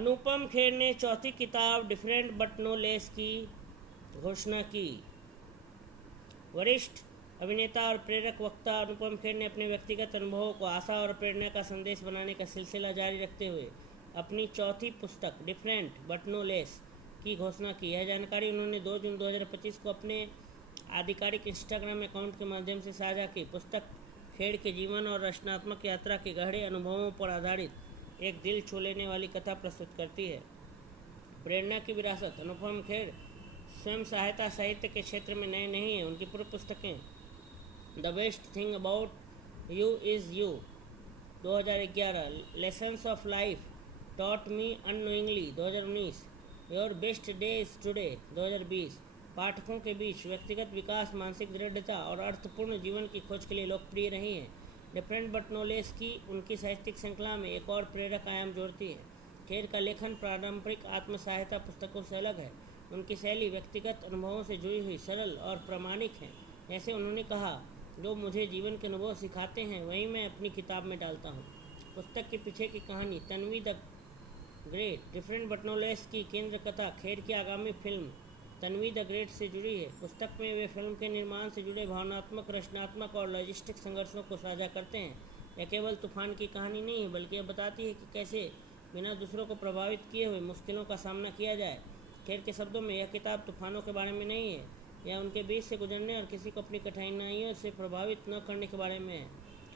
अनुपम खेर ने चौथी किताब डिफरेंट बट नो लेस की घोषणा की। वरिष्ठ अभिनेता और प्रेरक वक्ता अनुपम खेर ने अपने व्यक्तिगत अनुभवों को आशा और प्रेरणा का संदेश बनाने का सिलसिला जारी रखते हुए अपनी चौथी पुस्तक डिफरेंट बट नो लेस की घोषणा की। यह जानकारी उन्होंने 2 जून 2025 को अपने आधिकारिक इंस्टाग्राम अकाउंट के माध्यम से साझा की। पुस्तक खेर के जीवन और रचनात्मक यात्रा के गहरे अनुभवों पर आधारित एक दिल छू लेने वाली कथा प्रस्तुत करती है। प्रेरणा की विरासत। अनुपम खेर स्वयं सहायता साहित्य के क्षेत्र में नए नहीं हैं। उनकी पूर्व पुस्तकें the best thing about you is you 2011, lessons of life taught me unknowingly 2019, your best day is today 2020 पाठकों के बीच व्यक्तिगत विकास, मानसिक दृढ़ता और अर्थपूर्ण जीवन की खोज के लिए लोकप्रिय रही हैं। डिफरेंट बट नो लेस की उनकी साहित्यिक श्रृंखला में एक और प्रेरक आयाम जोड़ती है। खेर का लेखन पारंपरिक आत्म सहायता पुस्तकों से अलग है। उनकी शैली व्यक्तिगत अनुभवों से जुड़ी हुई, सरल और प्रामाणिक है। जैसे उन्होंने कहा, जो मुझे जीवन के अनुभव सिखाते हैं वही मैं अपनी किताब में डालता हूँ। पुस्तक के पीछे की कहानी। Tanvi the great. Different but no less की केंद्र कथा खेर की आगामी फिल्म तन्वी द ग्रेट से जुड़ी है। पुस्तक में वे फिल्म के निर्माण से जुड़े भावनात्मक, रचनात्मक और लॉजिस्टिक संघर्षों को साझा करते हैं। यह केवल तूफान की कहानी नहीं है, बल्कि यह बताती है कि कैसे बिना दूसरों को प्रभावित किए हुए मुश्किलों का सामना किया जाए। खेर के शब्दों में, यह किताब तूफानों के बारे में नहीं है, यह उनके बीच से गुजरने और किसी को अपनी कठिनाइयों से प्रभावित न करने के बारे में है।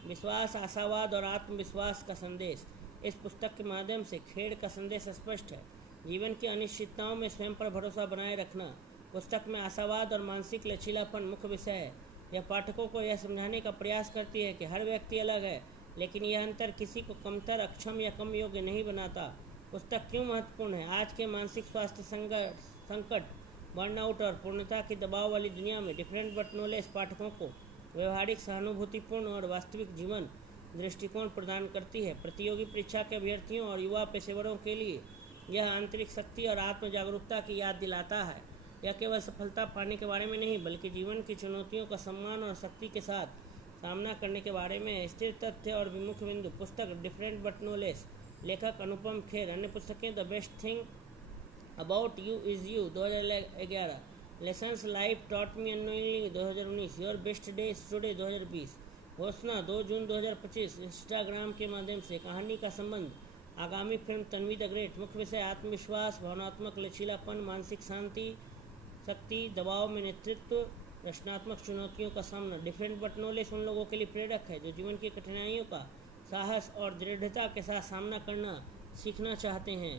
विश्वास, आशावाद और आत्मविश्वास का संदेश। इस पुस्तक के माध्यम से खेर का संदेश स्पष्ट है। जीवन की अनिश्चितताओं में स्वयं पर भरोसा बनाए रखना। पुस्तक में आशावाद और मानसिक लचीलापन मुख्य विषय है। यह पाठकों को यह समझाने का प्रयास करती है कि हर व्यक्ति अलग है, लेकिन यह अंतर किसी को कमतर, अक्षम या कम योग्य नहीं बनाता। पुस्तक क्यों महत्वपूर्ण है? आज के मानसिक स्वास्थ्य संकट, बर्नआउट और पूर्णता की दबाव वाली दुनिया में डिफरेंट बट नो लेस पाठकों को व्यवहारिक, सहानुभूतिपूर्ण और वास्तविक जीवन दृष्टिकोण प्रदान करती है। प्रतियोगी परीक्षा के अभ्यर्थियों और युवा पेशेवरों के लिए यह आंतरिक शक्ति और आत्म जागरूकता की याद दिलाता है। यह केवल सफलता पाने के बारे में नहीं, बल्कि जीवन की चुनौतियों का सम्मान और शक्ति के साथ सामना करने के बारे में है। स्थिर तथ्य और विमुख बिंदु। पुस्तक डिफरेंट बट नो लेस, लेखक अनुपम खेर। अन्य पुस्तकें the best thing about you is you 2011, lessons life taught me unknowingly 2019, your best day is today 2020। घोषणा 2 जून 2025 इंस्टाग्राम के माध्यम से। कहानी का संबंध। आगामी फिल्म तन्वी द ग्रेट। मुख्य विषय आत्मविश्वास, भावनात्मक लचीलापन, मानसिक शांति, शक्ति, दबाव में नेतृत्व, रचनात्मक चुनौतियों का सामना। डिफरेंट बट नो लेस उन लोगों के लिए प्रेरक है जो जीवन की कठिनाइयों का साहस और दृढ़ता के साथ सामना करना सीखना चाहते हैं।